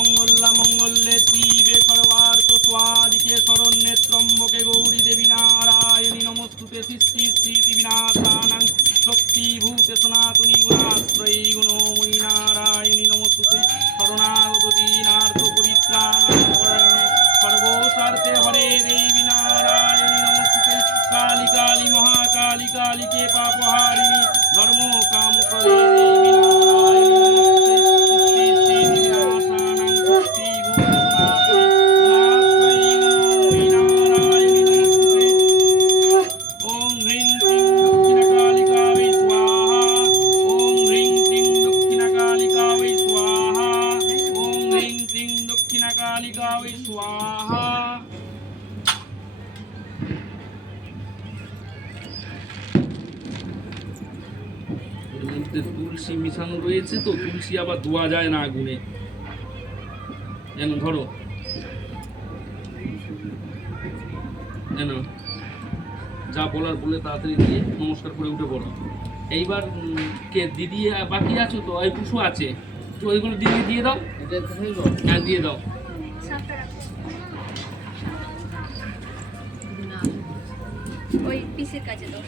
মঙ্গলা মঙ্গলে শিবে সর্বার্থ স্বাদিকে শরণ্যে ত্রম্বকে গৌরী দেবী নারায়ণী নমস্তুতে সৃষ্টি স্থিতি বিনাশানাং শক্তিভূতে সনাতনী গুণাশ্রয়ী গুণময়ী নারায়ণী নমস্তুতে শরণাগত দীনার্থ পরিত্রাণায় পরায়ণে সর্বস্বার্থে হরে দেবী নারায়ণী নমস্তুতে কালী কালী মহাকালী কালীকে পাপহারিণী ধর্ম কাম করে দেবী নারায়ণী নমস্তুতে সৃষ্টি স্থিতি বিনাশানাং শক্তিভূতে সনাতনী গুণাশ্রয়ী গুণময়ী নারায়ণী নমস্তুতে ওম হ্রিং ক্লীং দক্ষিণকালিকা वै स्वाहा ओम ह्रीं क्लीं दक्षिणकालिका वै स्वाहा ओम ह्रीं क्लीं दक्षिणकालिका वै स्वाहा এর মধ্যে তুলসী মিশানো রয়েছে তো তুলসী আবার ধোয়া যায় না আগুনে যেন ধরো যেন যা বলার বলে তাড়াতাড়ি দিয়ে নমস্কার করে উঠে পড়ো এইবার কে দিদি বাকি আছো তো ওই পুষু আছে তো ওইগুলো দিদি দিয়ে দাও হ্যাঁ দিয়ে দাও ওই পিসের কাছে দাও